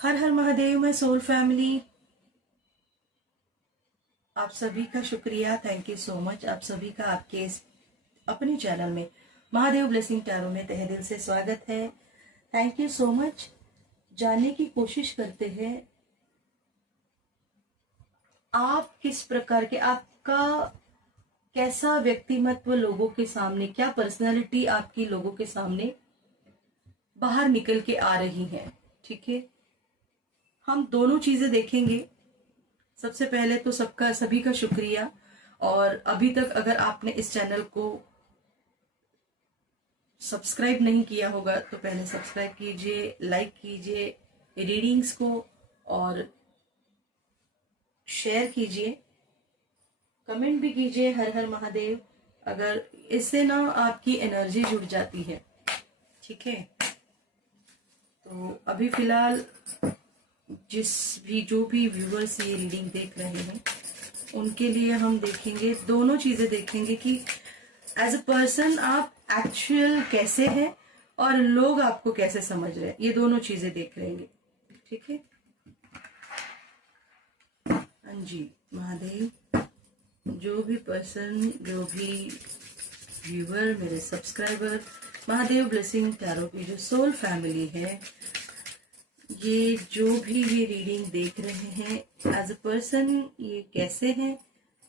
हर हर महादेव। मैं soul family, आप सभी का शुक्रिया। Thank you so much. आप सभी का आपके इस अपने चैनल में महादेव ब्लेसिंग टैरो में तहे दिल से स्वागत है। Thank you so much. जानने की कोशिश करते हैं आप किस प्रकार के, आपका कैसा व्यक्तिमत्व लोगों के सामने, क्या पर्सनालिटी आपकी लोगों के सामने बाहर निकल के आ रही है। ठीक है, हम दोनों चीजें देखेंगे। सबसे पहले तो सबका सभी का शुक्रिया। और अभी तक अगर आपने इस चैनल को सब्सक्राइब नहीं किया होगा तो पहले सब्सक्राइब कीजिए, लाइक कीजिए रीडिंग्स को और शेयर कीजिए, कमेंट भी कीजिए हर हर महादेव। अगर इससे ना आपकी एनर्जी जुड़ जाती है। ठीक है, तो अभी फिलहाल जो भी व्यूअर्स ये रीडिंग देख रहे हैं उनके लिए हम देखेंगे, दोनों चीजें देखेंगे कि एज अ पर्सन आप एक्चुअल कैसे हैं और लोग आपको कैसे समझ रहे हैं। ये दोनों चीजें देख रहेंगे। ठीक है, हाँ जी महादेव। जो भी पर्सन, जो भी व्यूअर, मेरे सब्सक्राइबर, महादेव ब्लेसिंग टैरो की जो सोल फैमिली है, ये जो भी ये रीडिंग देख रहे हैं एज अ पर्सन ये कैसे हैं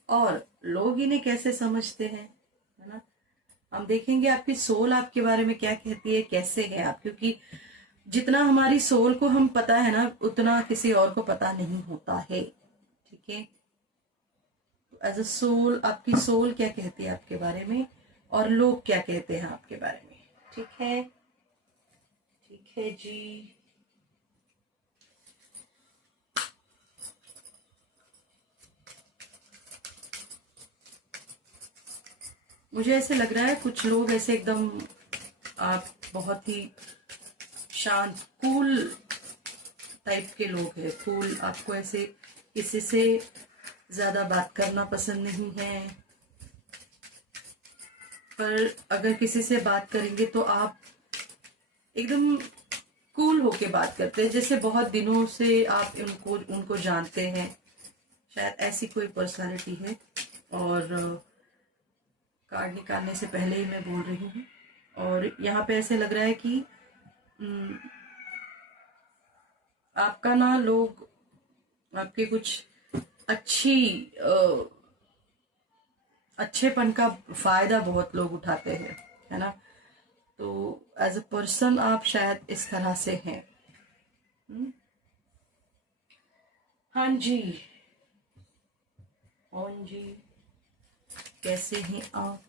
और लोग इन्हें कैसे समझते हैं, है ना। हम देखेंगे आपकी सोल आपके बारे में क्या कहती है, कैसे है आप, क्योंकि जितना हमारी सोल को हम पता है ना उतना किसी और को पता नहीं होता है। ठीक है, एज अ सोल आपकी सोल क्या कहती है आपके बारे में और लोग क्या कहते हैं आपके बारे में। ठीक है, ठीक है जी। मुझे ऐसे लग रहा है कुछ लोग ऐसे एकदम, आप बहुत ही शांत कूल टाइप के लोग हैं। कूल, आपको ऐसे किसी से ज्यादा बात करना पसंद नहीं है, पर अगर किसी से बात करेंगे तो आप एकदम कूल होके बात करते हैं, जैसे बहुत दिनों से आप उनको जानते हैं। शायद ऐसी कोई पर्सनालिटी है। और कार्ड निकालने से पहले ही मैं बोल रही हूँ, और यहाँ पे ऐसे लग रहा है कि आपका ना लोग आपके कुछ अच्छेपन का फायदा बहुत लोग उठाते हैं, है ना। तो एज अ पर्सन आप शायद इस तरह से हैं। हाँ जी, हाँ जी, कैसे हैं आप,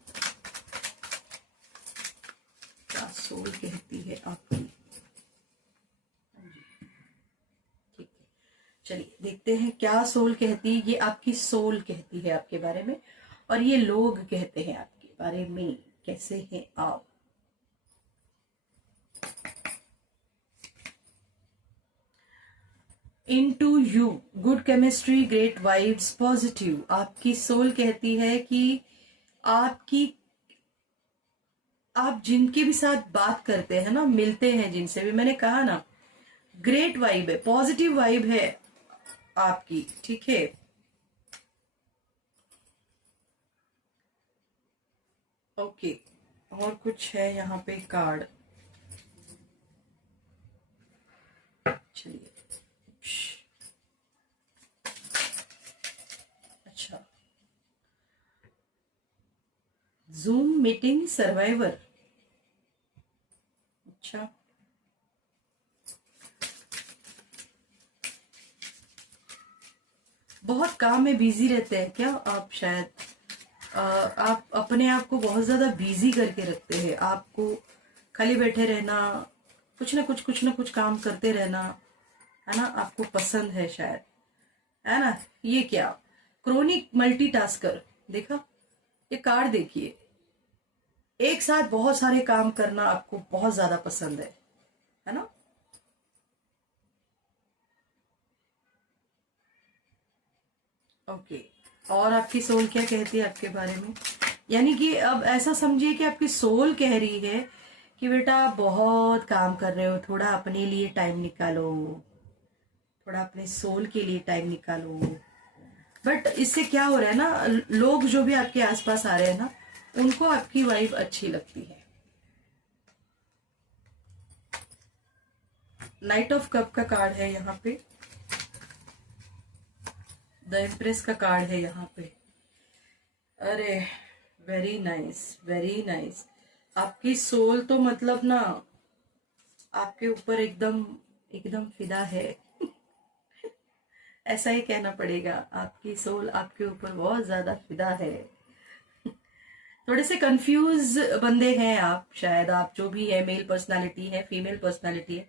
क्या सोल कहती है आपकी। हाँ जी, ठीक है, चलिए देखते हैं क्या सोल कहती है। ये आपकी सोल कहती है आपके बारे में और ये लोग कहते हैं आपके बारे में कैसे हैं आप। Into you, good chemistry, great vibes, positive. आपकी सोल कहती है कि आप जिनके भी साथ बात करते हैं ना, मिलते हैं जिनसे भी, मैंने कहा ना ग्रेट वाइब है, पॉजिटिव वाइब है आपकी। ठीक है, ओके। और कुछ है यहाँ पे कार्ड, चलिए। अच्छा, जूम मीटिंग सर्वाइवर। अच्छा, बहुत काम में बिजी रहते हैं क्या आप शायद। आप अपने आप को बहुत ज्यादा बिजी करके रखते हैं। आपको खाली बैठे रहना, कुछ ना कुछ काम करते रहना, है ना, आपको पसंद है शायद, है ना। ये क्या, क्रोनिक मल्टीटास्कर। देखा, ये कार्ड देखिए, एक साथ बहुत सारे काम करना आपको बहुत ज्यादा पसंद है ना। ओके, और आपकी सोल क्या कहती है आपके बारे में। यानी कि अब ऐसा समझिए कि आपकी सोल कह रही है कि बेटा आप बहुत काम कर रहे हो, थोड़ा अपने लिए टाइम निकालो, थोड़ा अपने सोल के लिए टाइम निकालो। बट इससे क्या हो रहा है ना, लोग जो भी आपके आसपास आ रहे हैं ना, उनको आपकी वाइब अच्छी लगती है। नाइट ऑफ कप का कार्ड है यहाँ पे, द एम्प्रेस का कार्ड है यहाँ पे। अरे वेरी नाइस, वेरी नाइस। आपकी सोल तो मतलब ना आपके ऊपर एकदम एकदम फिदा है। ऐसा ही कहना पड़ेगा, आपकी सोल आपके ऊपर बहुत ज्यादा फिदा है। थोड़े से कंफ्यूज बंदे हैं आप, शायद आप जो भी है, मेल पर्सनालिटी है, फीमेल पर्सनालिटी है,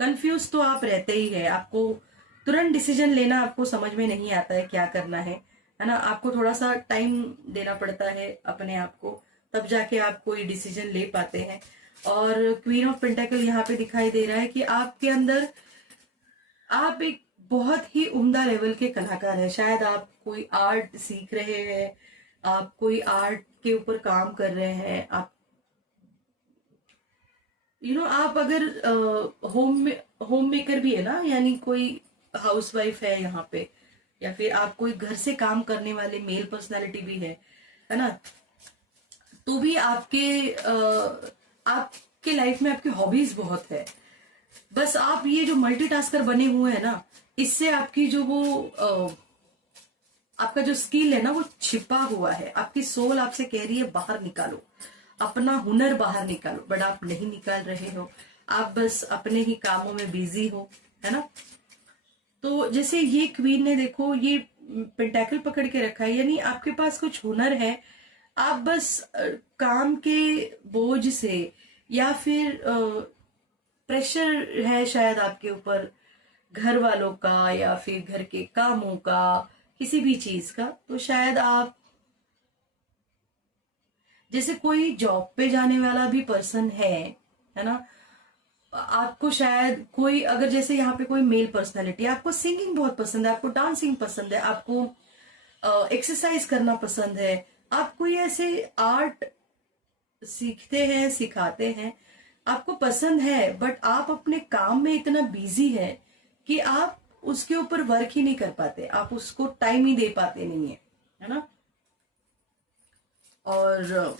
कंफ्यूज तो आप रहते ही है। आपको तुरंत डिसीजन लेना आपको समझ में नहीं आता है क्या करना है ना। आपको थोड़ा सा टाइम देना पड़ता है अपने आप को, तब जाके आप कोई डिसीजन ले पाते हैं। और क्वीन ऑफ पेंटाकल यहाँ पे दिखाई दे रहा है कि आपके अंदर आप एक बहुत ही उम्दा लेवल के कलाकार है। शायद आप कोई आर्ट सीख रहे हैं, आप कोई आर्ट के ऊपर काम कर रहे हैं, आप आप अगर होम मेकर भी है ना, यानी कोई हाउसवाइफ है यहाँ पे, या फिर आप कोई घर से काम करने वाले मेल पर्सनालिटी भी है ना, तो भी आपके लाइफ में आपकी हॉबीज बहुत है। बस आप ये जो मल्टीटास्कर बने हुए हैं ना, इससे आपकी जो वो आपका जो स्किल है ना वो छिपा हुआ है। आपकी सोल आपसे कह रही है बाहर निकालो, अपना हुनर बाहर निकालो, बट आप नहीं निकाल रहे हो। आप बस अपने ही कामों में बिजी हो, है ना। तो जैसे ये क्वीन ने देखो ये पेंटाकल पकड़ के रखा है, यानी आपके पास कुछ हुनर है। आप बस काम के बोझ से या फिर प्रेशर है शायद आपके ऊपर, घर वालों का या फिर घर के कामों का, किसी भी चीज का, तो शायद आप जैसे कोई जॉब पे जाने वाला भी पर्सन है ना, आपको शायद कोई अगर जैसे यहाँ पे कोई मेल पर्सनालिटी, आपको सिंगिंग बहुत पसंद है, आपको डांसिंग पसंद है, आपको एक्सरसाइज करना पसंद है, आप कोई ऐसे आर्ट सीखते हैं, सिखाते हैं, आपको पसंद है, बट आप अपने काम में इतना बिजी है कि आप उसके ऊपर वर्क ही नहीं कर पाते, आप उसको टाइम ही दे पाते नहीं है ना। और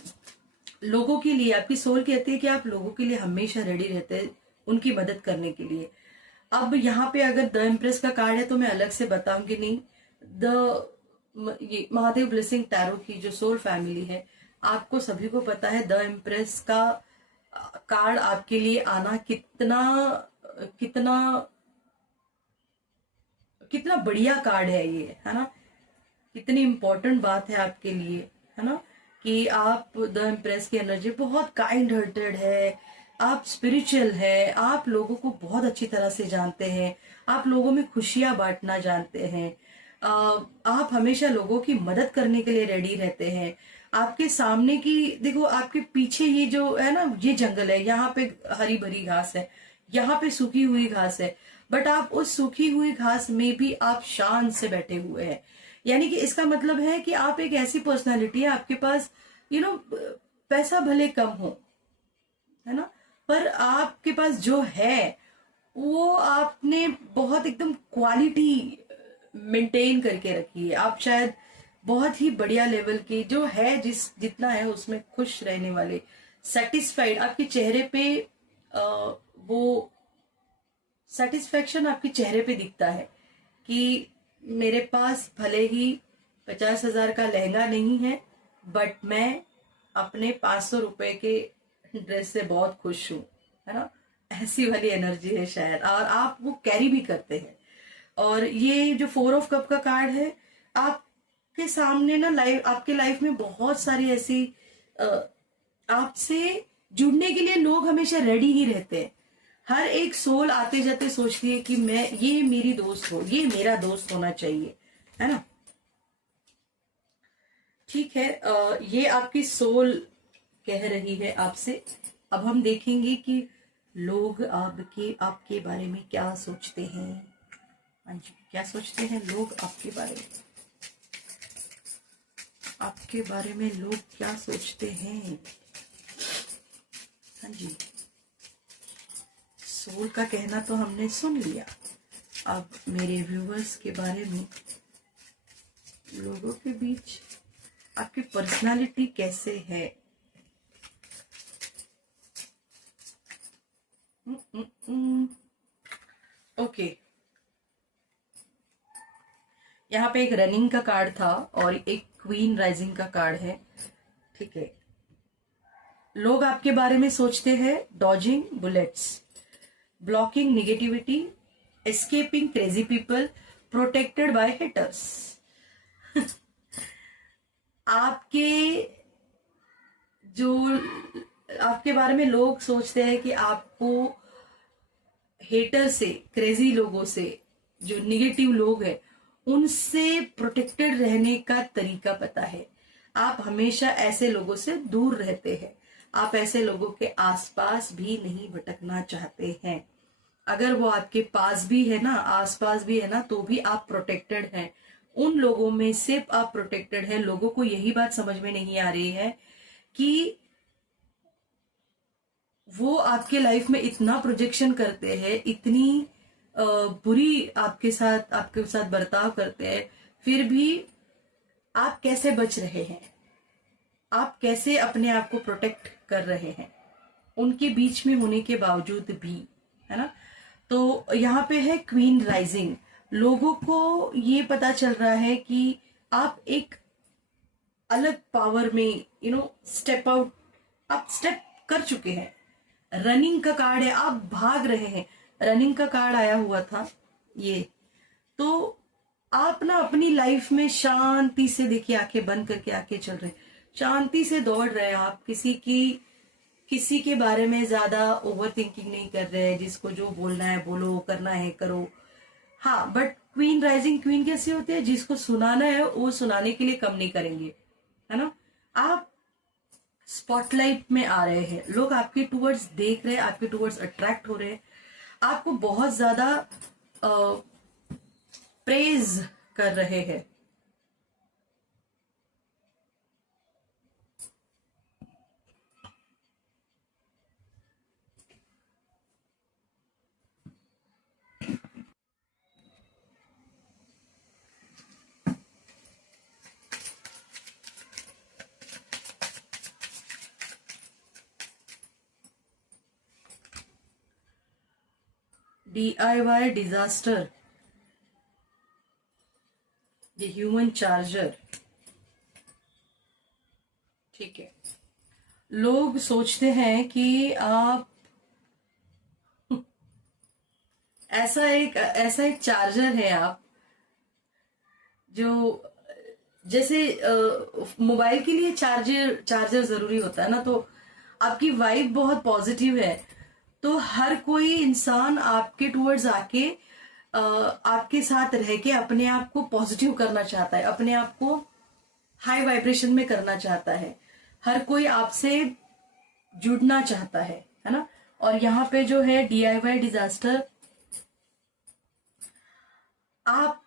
लोगों के लिए आपकी सोल कहती है कि आप लोगों के लिए हमेशा रेडी रहते हैं, उनकी मदद करने के लिए। अब यहाँ पे अगर द इम्प्रेस का कार्ड है तो मैं अलग से बताऊंगी नहीं। ये महादेव ब्लेसिंग टैरो की जो सोल फैमिली है, आपको सभी को पता है द इम्प्रेस का कार्ड आपके लिए आना कितना कितना कितना बढ़िया कार्ड है ये, है ना। कितनी इंपॉर्टेंट बात है आपके लिए, है ना, कि आप द इम्प्रेस की एनर्जी बहुत काइंड हार्टेड है, आप स्पिरिचुअल है, आप लोगों को बहुत अच्छी तरह से जानते हैं, आप लोगों में खुशियां बांटना जानते हैं, आप हमेशा लोगों की मदद करने के लिए रेडी रहते हैं। आपके सामने की देखो, आपके पीछे ये जो है ना, ये जंगल है, यहाँ पे हरी भरी घास है, यहाँ पे सूखी हुई घास है, बट आप उस सूखी हुई घास में भी आप शांत से बैठे हुए हैं। यानी कि इसका मतलब है कि आप एक ऐसी पर्सनालिटी है, आपके पास पैसा भले कम हो, है ना, पर आपके पास जो है वो आपने बहुत एकदम क्वालिटी मेंटेन करके रखी है। आप शायद बहुत ही बढ़िया लेवल की जो है, जितना है उसमें खुश रहने वाले, सेटिस्फाइड, आपके चेहरे पे वो सेटिस्फेक्शन आपके चेहरे पे दिखता है कि मेरे पास भले ही 50,000 का लहंगा नहीं है, बट मैं अपने 500 रुपए के ड्रेस से बहुत खुश हूँ, है ना। ऐसी वाली एनर्जी है शायद, और आप वो कैरी भी करते हैं। और ये जो 4 ऑफ कप का कार्ड है, आपके सामने ना आपके लाइफ में बहुत सारी ऐसी आपसे जुड़ने के लिए लोग हमेशा रेडी ही रहते हैं। हर एक सोल आते जाते सोचती है कि ये मेरी दोस्त हो, ये मेरा दोस्त होना चाहिए, है ना। ठीक है, ये आपकी सोल कह रही है आपसे। अब हम देखेंगे कि लोग आपके बारे में क्या सोचते हैं। हाँ जी, क्या सोचते हैं लोग आपके बारे में, आपके बारे में लोग क्या सोचते हैं। हाँ जी, सोल का कहना तो हमने सुन लिया। अब मेरे व्यूवर्स के बारे में, लोगों के बीच आपकी पर्सनालिटी कैसे है। ओके, यहाँ पे एक रनिंग का कार्ड था और एक क्वीन राइजिंग का कार्ड है। ठीक है, लोग आपके बारे में सोचते हैं dodging bullets, blocking negativity, escaping crazy people, protected by haters. आपके जो आपके बारे में लोग सोचते हैं कि आपको हेटर से, क्रेजी लोगों से, जो निगेटिव लोग हैं उनसे प्रोटेक्टेड रहने का तरीका पता है। आप हमेशा ऐसे लोगों से दूर रहते हैं, आप ऐसे लोगों के आसपास भी नहीं भटकना चाहते हैं। अगर वो आपके पास भी है ना, आसपास भी है ना, तो भी आप प्रोटेक्टेड हैं। उन लोगों में से आप प्रोटेक्टेड हैं। लोगों को यही बात समझ में नहीं आ रही है कि वो आपके लाइफ में इतना प्रोजेक्शन करते हैं, इतनी बुरी आपके साथ बर्ताव करते हैं, फिर भी आप कैसे बच रहे हैं, आप कैसे अपने आप को प्रोटेक्ट कर रहे हैं उनके बीच में होने के बावजूद भी, है ना। तो यहाँ पे है क्वीन राइजिंग। लोगों को ये पता चल रहा है कि आप एक अलग पावर में स्टेप आउट, आप स्टेप कर चुके हैं। रनिंग का कार्ड है, आप भाग रहे हैं। रनिंग का कार्ड आया हुआ था ये, तो आप ना अपनी लाइफ में शांति से, देखिए आंखें बंद करके आके चल रहे, शांति से दौड़ रहे हैं। आप किसी के बारे में ज्यादा ओवर थिंकिंग नहीं कर रहे हैं। जिसको जो बोलना है बोलो, करना है करो। हाँ, बट क्वीन राइजिंग, क्वीन कैसी होती है, जिसको सुनाना है वो सुनाने के लिए कम नहीं करेंगे, है ना। आप स्पॉटलाइट में आ रहे हैं, लोग आपके टूवर्ड्स देख रहे हैं, आपके टूवर्ड्स अट्रैक्ट हो रहे हैं, आपको बहुत ज्यादा प्रेज कर रहे हैं। DIY डिजास्टर, ये ह्यूमन चार्जर। ठीक है, लोग सोचते हैं कि आप ऐसा एक चार्जर है आप, जो जैसे मोबाइल के लिए चार्जर जरूरी होता है ना, तो आपकी वाइब बहुत पॉजिटिव है, तो हर कोई इंसान आपके टूवर्ड्स आके आपके साथ रह के अपने आप को पॉजिटिव करना चाहता है, अपने आप को हाई वाइब्रेशन में करना चाहता है। हर कोई आपसे जुड़ना चाहता है ना। और यहाँ पे जो है DIY डिजास्टर, आप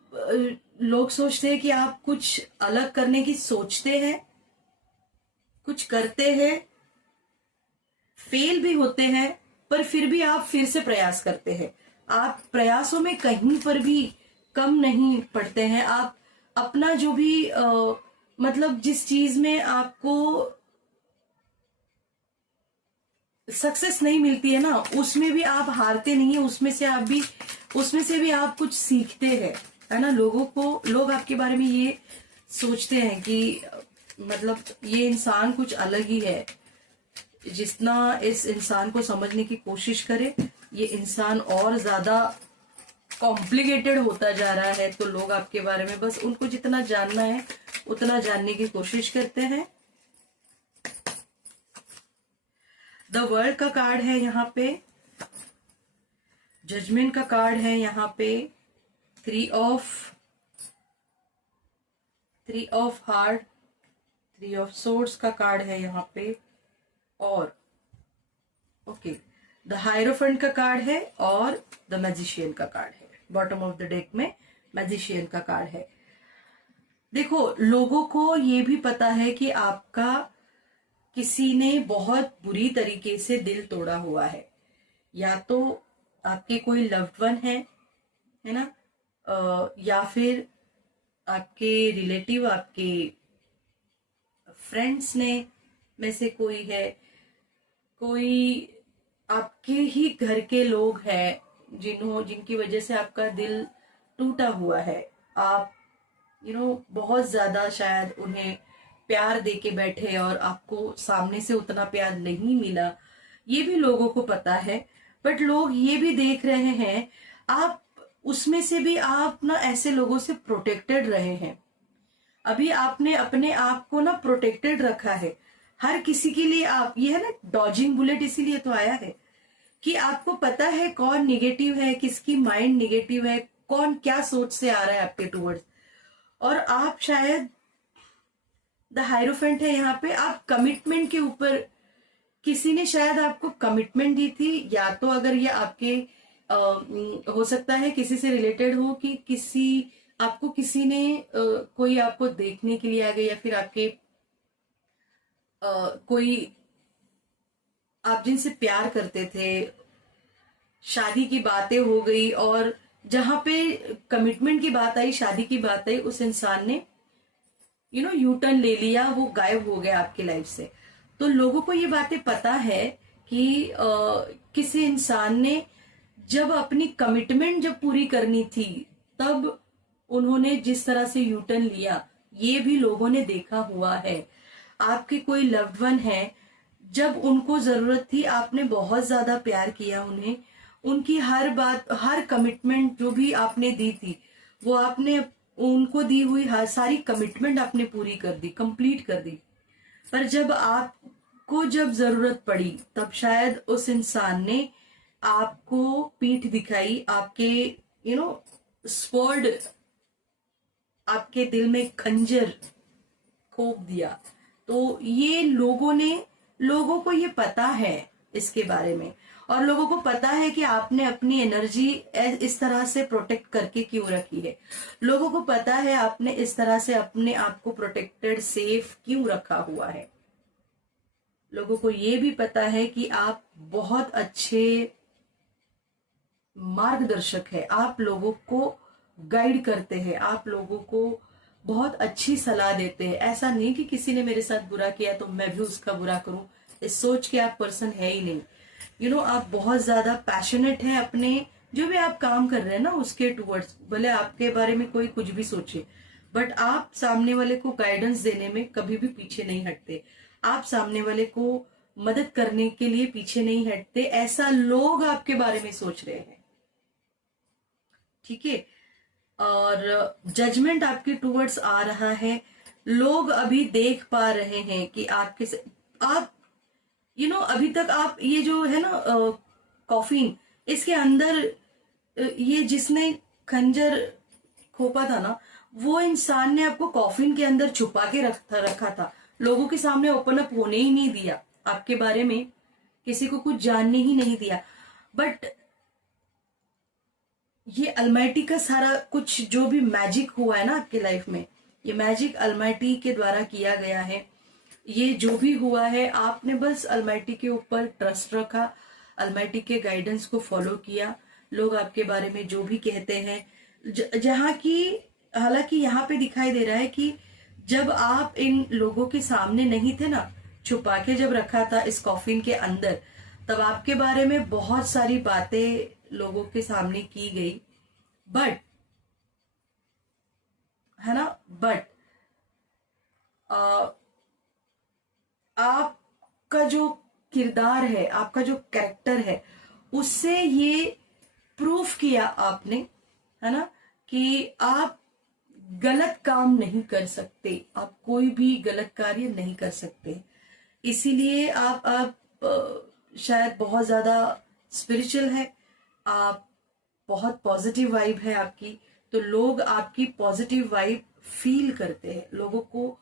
लोग सोचते हैं कि आप कुछ अलग करने की सोचते हैं, कुछ करते हैं, फेल भी होते हैं, पर फिर भी आप फिर से प्रयास करते हैं। आप प्रयासों में कहीं पर भी कम नहीं पड़ते हैं। आप अपना जो भी मतलब जिस चीज में आपको सक्सेस नहीं मिलती है ना, उसमें भी आप हारते नहीं है, उसमें से भी आप कुछ सीखते हैं, है ना। लोग आपके बारे में ये सोचते हैं कि मतलब ये इंसान कुछ अलग ही है। जितना इस इंसान को समझने की कोशिश करे, ये इंसान और ज्यादा कॉम्प्लिकेटेड होता जा रहा है। तो लोग आपके बारे में बस उनको जितना जानना है उतना जानने की कोशिश करते हैं। द वर्ल्ड का कार्ड है यहाँ पे, जजमेंट का कार्ड है यहाँ पे, three of heart, three of swords का कार्ड है यहाँ पे, और ओके द हायरोफेंट का कार्ड है, और द मैजिशियन का कार्ड है। बॉटम ऑफ द डेक में मैजिशियन का कार्ड है। देखो, लोगों को ये भी पता है कि आपका किसी ने बहुत बुरी तरीके से दिल तोड़ा हुआ है, या तो आपके कोई लव्ड वन है, है ना, या फिर आपके रिलेटिव, आपके फ्रेंड्स ने में से कोई है, कोई आपके ही घर के लोग हैं जिनकी वजह से आपका दिल टूटा हुआ है। आप बहुत ज्यादा शायद उन्हें प्यार दे के बैठे और आपको सामने से उतना प्यार नहीं मिला, ये भी लोगों को पता है। बट लोग ये भी देख रहे हैं, आप उसमें से भी आप ना ऐसे लोगों से प्रोटेक्टेड रहे हैं। अभी आपने अपने आप को ना प्रोटेक्टेड रखा है। हर किसी के लिए आप, ये है ना डॉजिंग बुलेट, इसीलिए तो आया है कि आपको पता है कौन निगेटिव है, किसकी माइंड निगेटिव है, कौन क्या सोच से आ रहा है आपके टूवर्ड्स। और आप शायद द हायरोफेंट है यहाँ पे, आप कमिटमेंट के ऊपर, किसी ने शायद आपको कमिटमेंट दी थी, या तो अगर ये आपके हो सकता है किसी से रिलेटेड हो, कि किसी ने कोई आपको देखने के लिए आ गया, या फिर आपके कोई आप जिनसे प्यार करते थे, शादी की बातें हो गई, और जहां पे कमिटमेंट की बात आई, शादी की बात आई, उस इंसान ने यू टर्न ले लिया, वो गायब हो गया आपकी लाइफ से। तो लोगों को ये बातें पता है कि किसी इंसान ने जब अपनी कमिटमेंट जब पूरी करनी थी, तब उन्होंने जिस तरह से यू टर्न लिया, ये भी लोगों ने देखा हुआ है। आपके कोई लव्ड वन है, जब उनको जरूरत थी आपने बहुत ज्यादा प्यार किया उन्हें, उनकी हर बात, हर कमिटमेंट जो भी आपने दी थी, वो आपने उनको दी हुई हर सारी कमिटमेंट आपने पूरी कर दी, कंप्लीट कर दी। पर जब आपको जब जरूरत पड़ी, तब शायद उस इंसान ने आपको पीठ दिखाई, आपके स्वॉर्ड, आपके दिल में खंजर खोप दिया। तो ये लोगों को ये पता है इसके बारे में, और लोगों को पता है कि आपने अपनी एनर्जी इस तरह से प्रोटेक्ट करके क्यों रखी है। लोगों को पता है आपने इस तरह से अपने आप को प्रोटेक्टेड, सेफ क्यों रखा हुआ है। लोगों को ये भी पता है कि आप बहुत अच्छे मार्गदर्शक है, आप लोगों को गाइड करते हैं, आप लोगों को बहुत अच्छी सलाह देते हैं। ऐसा नहीं कि किसी ने मेरे साथ बुरा किया तो मैं भी उसका बुरा करूं, इस सोच के आप पर्सन है ही नहीं। आप बहुत ज्यादा पैशनेट हैं अपने जो भी आप काम कर रहे हैं ना उसके टूवर्ड्स। भले आपके बारे में कोई कुछ भी सोचे, बट आप सामने वाले को गाइडेंस देने में कभी भी पीछे नहीं हटते, आप सामने वाले को मदद करने के लिए पीछे नहीं हटते। ऐसा लोग आपके बारे में सोच रहे हैं, ठीक है। और जजमेंट आपके टूवर्ड्स आ रहा है। लोग अभी देख पा रहे हैं कि आप अभी तक आप ये जो है ना कॉफिन, इसके अंदर ये जिसने खंजर खोपा था ना, वो इंसान ने आपको कॉफिन के अंदर छुपा के रखा था, लोगों के सामने ओपन अप होने ही नहीं दिया, आपके बारे में किसी को कुछ जानने ही नहीं दिया। बट ये अलमाइटी का सारा कुछ जो भी मैजिक हुआ है ना आपके लाइफ में, ये मैजिक अलमाइटी के द्वारा किया गया है। ये जो भी हुआ है, आपने बस अलमाइटी के ऊपर ट्रस्ट रखा, अलमाइटी के गाइडेंस को फॉलो किया। लोग आपके बारे में जो भी कहते हैं, जहाँ की हालांकि यहाँ पे दिखाई दे रहा है कि जब आप इन लोगों के सामने नहीं थे ना, छुपा के जब रखा था इस कॉफिन के अंदर, तब आपके बारे में बहुत सारी बातें लोगों के सामने की गई। बट है ना, बट आपका जो किरदार है, आपका जो कैरेक्टर है, उससे ये प्रूफ किया आपने, है ना, कि आप गलत काम नहीं कर सकते, आप कोई भी गलत कार्य नहीं कर सकते। इसीलिए आप शायद बहुत ज्यादा स्पिरिचुअल है, आप बहुत पॉजिटिव वाइब है आपकी, तो लोग आपकी पॉजिटिव वाइब फील करते हैं। लोगों को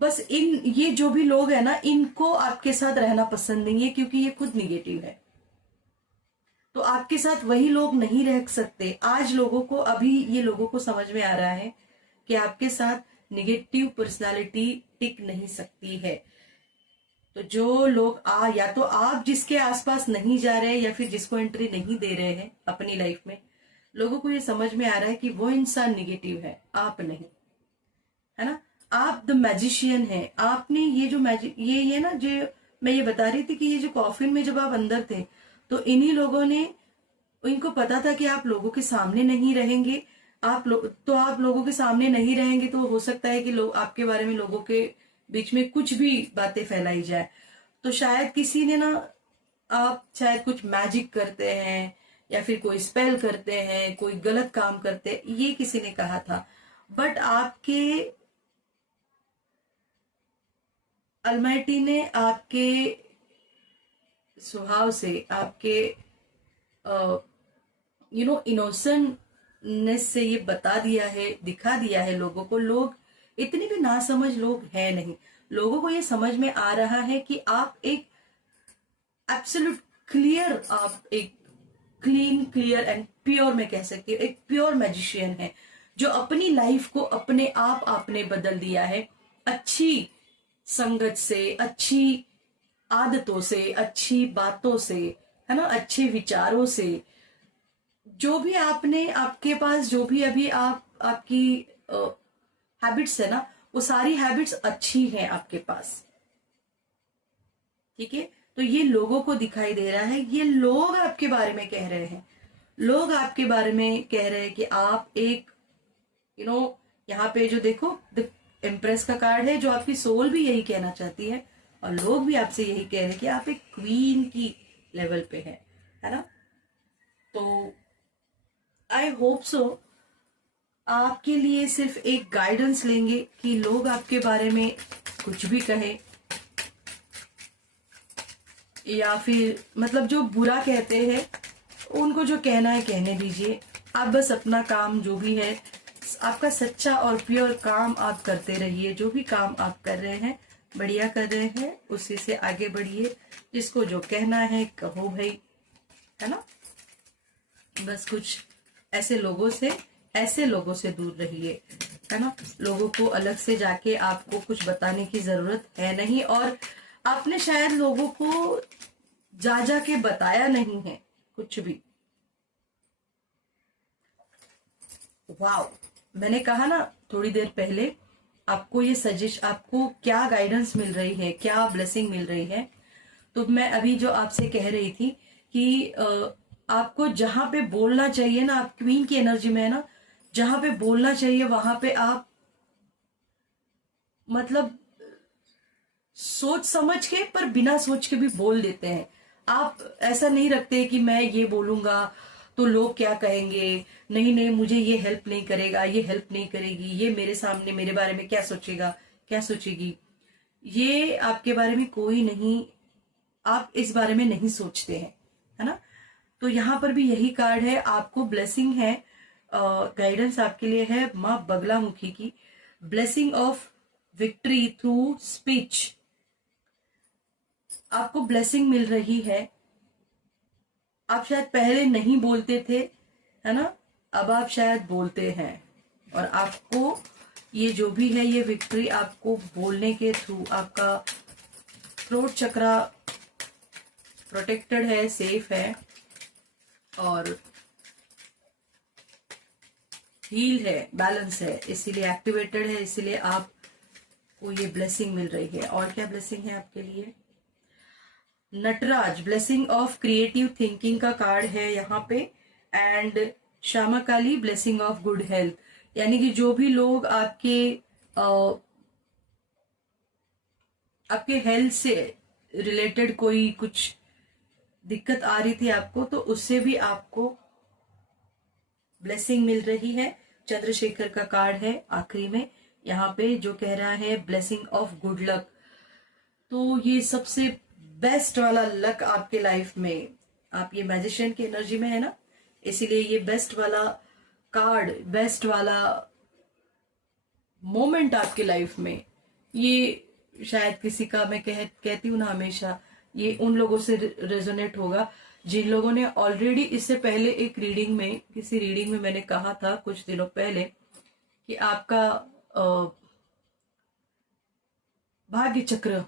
बस ये जो भी लोग है ना, इनको आपके साथ रहना पसंद नहीं है, क्योंकि ये खुद निगेटिव है। तो आपके साथ वही लोग नहीं रह सकते। आज लोगों को, अभी ये लोगों को समझ में आ रहा है कि आपके साथ निगेटिव पर्सनालिटी टिक नहीं सकती है। तो जो लोग या तो आप जिसके आसपास नहीं जा रहे हैं या फिर जिसको एंट्री नहीं दे रहे हैं अपनी लाइफ में, लोगों को ये समझ में आ रहा है कि वो इंसान निगेटिव है, आप नहीं, है ना। आप द मैजिशियन है। आपने ये जो मैजिक, ये ना, जो मैं ये बता रही थी कि ये जो कॉफिन में जब आप अंदर थे, तो इन्हीं लोगों ने, इनको पता था कि आप लोगों के सामने नहीं रहेंगे, आप लोगों के सामने नहीं रहेंगे तो हो सकता है कि लोग आपके बारे में, लोगों के बीच में कुछ भी बातें फैलाई जाए। तो शायद किसी ने ना, आप शायद कुछ मैजिक करते हैं या फिर कोई स्पेल करते हैं, कोई गलत काम करते हैं, ये किसी ने कहा था। बट आपके अलमाइटी ने आपके स्वभाव से, आपके इनोसेंटनेस से ये बता दिया है, दिखा दिया है लोगों को। लोग इतने भी नासमझ लोग हैं नहीं। लोगों को ये समझ में आ रहा है कि आप एक एब्सोल्यूट क्लियर, आप एक क्लीन, क्लियर एंड प्योर, मैं कह सकती हूँ एक प्योर मैजिशियन है, जो अपनी लाइफ को अपने आप आपने बदल दिया है। अच्छी संगत से, अच्छी आदतों से, अच्छी बातों से, है ना, अच्छे विचारों से, जो भी आपने, आपके पास जो भी अभी आपकी हैबिट्स है ना, वो सारी हैबिट्स अच्छी हैं आपके पास। ठीक है। तो ये लोगों को दिखाई दे रहा है, ये लोग आपके बारे में कह रहे हैं, लोग आपके बारे में कह रहे हैं कि आप एक, यहाँ पे जो देखो द इम्प्रेस का कार्ड है, जो आपकी सोल भी यही कहना चाहती है और लोग भी आपसे यही कह रहे हैं कि आप एक क्वीन की लेवल पे है ना। तो आई होप सो आपके लिए सिर्फ एक गाइडेंस लेंगे कि लोग आपके बारे में कुछ भी कहे, या फिर मतलब जो बुरा कहते हैं उनको जो कहना है कहने दीजिए। आप बस अपना काम जो भी है, आपका सच्चा और प्योर काम आप करते रहिए। जो भी काम आप कर रहे हैं, बढ़िया कर रहे हैं, उसी से आगे बढ़िए। जिसको जो कहना है कहो भाई, है ना। बस कुछ ऐसे लोगों से दूर रहिए, है ना। लोगों को अलग से जाके आपको कुछ बताने की जरूरत है नहीं, और आपने शायद लोगों को जा के बताया नहीं है कुछ भी। वाओ, मैंने कहा ना थोड़ी देर पहले, आपको ये सजेस्ट, आपको क्या गाइडेंस मिल रही है, क्या ब्लेसिंग मिल रही है। तो मैं अभी जो आपसे कह रही थी कि आपको जहां पे बोलना चाहिए ना, आप क्वीन की एनर्जी में है ना, जहां पे बोलना चाहिए वहां पे आप मतलब सोच समझ के, पर बिना सोच के भी बोल देते हैं। आप ऐसा नहीं रखते कि मैं ये बोलूंगा तो लोग क्या कहेंगे, नहीं नहीं मुझे ये हेल्प नहीं करेगा, ये हेल्प नहीं करेगी, ये मेरे सामने मेरे बारे में क्या सोचेगा, क्या सोचेगी। ये आपके बारे में कोई नहीं, आप इस बारे में नहीं सोचते हैं, है ना। तो यहाँ पर भी यही कार्ड है, आपको ब्लेसिंग है, गाइडेंस आपके लिए है माँ बगलामुखी की। Blessing of victory through speech, आपको ब्लेसिंग मिल रही है। आप शायद पहले नहीं बोलते थे, है ना, अब आप शायद बोलते हैं, और आपको ये जो भी है, ये विक्ट्री आपको बोलने के थ्रू, आपका थ्रोट चक्रा प्रोटेक्टेड है, सेफ है और हील है, बैलेंस है, इसीलिए एक्टिवेटेड है, इसीलिए आपको ये ब्लेसिंग मिल रही है। और क्या ब्लेसिंग है आपके लिए? Nataraj, blessing of creative thinking का कार्ड है यहाँ पे। And Shyama Kali, blessing of good health. यानी कि जो भी लोग आपके हेल्थ से रिलेटेड कोई कुछ दिक्कत आ रही थी आपको, तो उससे भी आपको ब्लेसिंग मिल रही है। चंद्रशेखर का कार्ड है आखिरी में यहाँ पे, जो कह रहा है ब्लेसिंग ऑफ गुड लक। तो ये सबसे बेस्ट वाला लक आपके लाइफ में, आप ये मैजिशियन की एनर्जी में है ना, इसीलिए ये बेस्ट वाला कार्ड, बेस्ट वाला मोमेंट आपके लाइफ में, ये शायद किसी का, मैं कहती हूँ ना हमेशा, ये उन लोगों से रेजोनेट होगा जिन लोगों ने ऑलरेडी इससे पहले एक रीडिंग में, किसी रीडिंग में मैंने कहा था कुछ दिनों पहले कि आपका भाग्य चक्र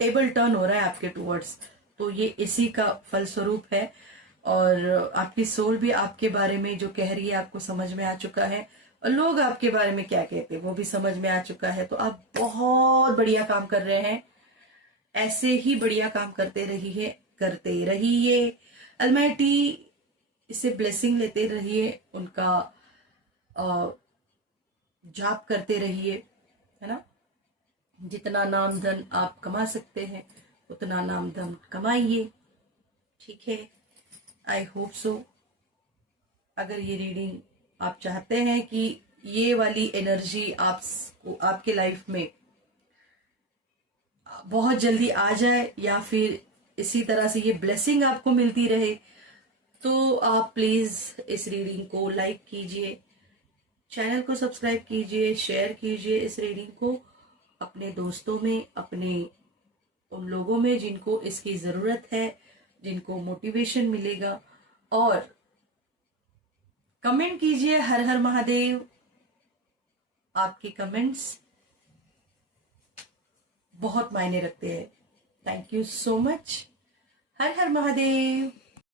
टेबल टर्न हो रहा है आपके टूवर्ड्स, तो ये इसी का फलस्वरूप है। और आपकी सोल भी आपके बारे में जो कह रही है आपको समझ में आ चुका है, और लोग आपके बारे में क्या कहते हैं वो भी समझ में आ चुका है। तो आप बहुत बढ़िया काम कर रहे हैं, ऐसे ही बढ़िया काम करते रहिए। अलमाइटी इससे ब्लेसिंग लेते रहिए, उनका जाप करते रहिए, है ना। जितना नाम धन आप कमा सकते हैं उतना नाम धन कमाइए, ठीक है। आई होप सो अगर ये रीडिंग आप चाहते हैं कि ये वाली एनर्जी आपके लाइफ में बहुत जल्दी आ जाए, या फिर इसी तरह से ये ब्लेसिंग आपको मिलती रहे, तो आप प्लीज इस रीडिंग को लाइक कीजिए, चैनल को सब्सक्राइब कीजिए, शेयर कीजिए इस रीडिंग को अपने दोस्तों में, अपने उन लोगों में जिनको इसकी जरूरत है, जिनको मोटिवेशन मिलेगा। और कमेंट कीजिए हर हर महादेव, आपके कमेंट्स बहुत मायने रखते हैं। Thank you so much. Her her Mahadev.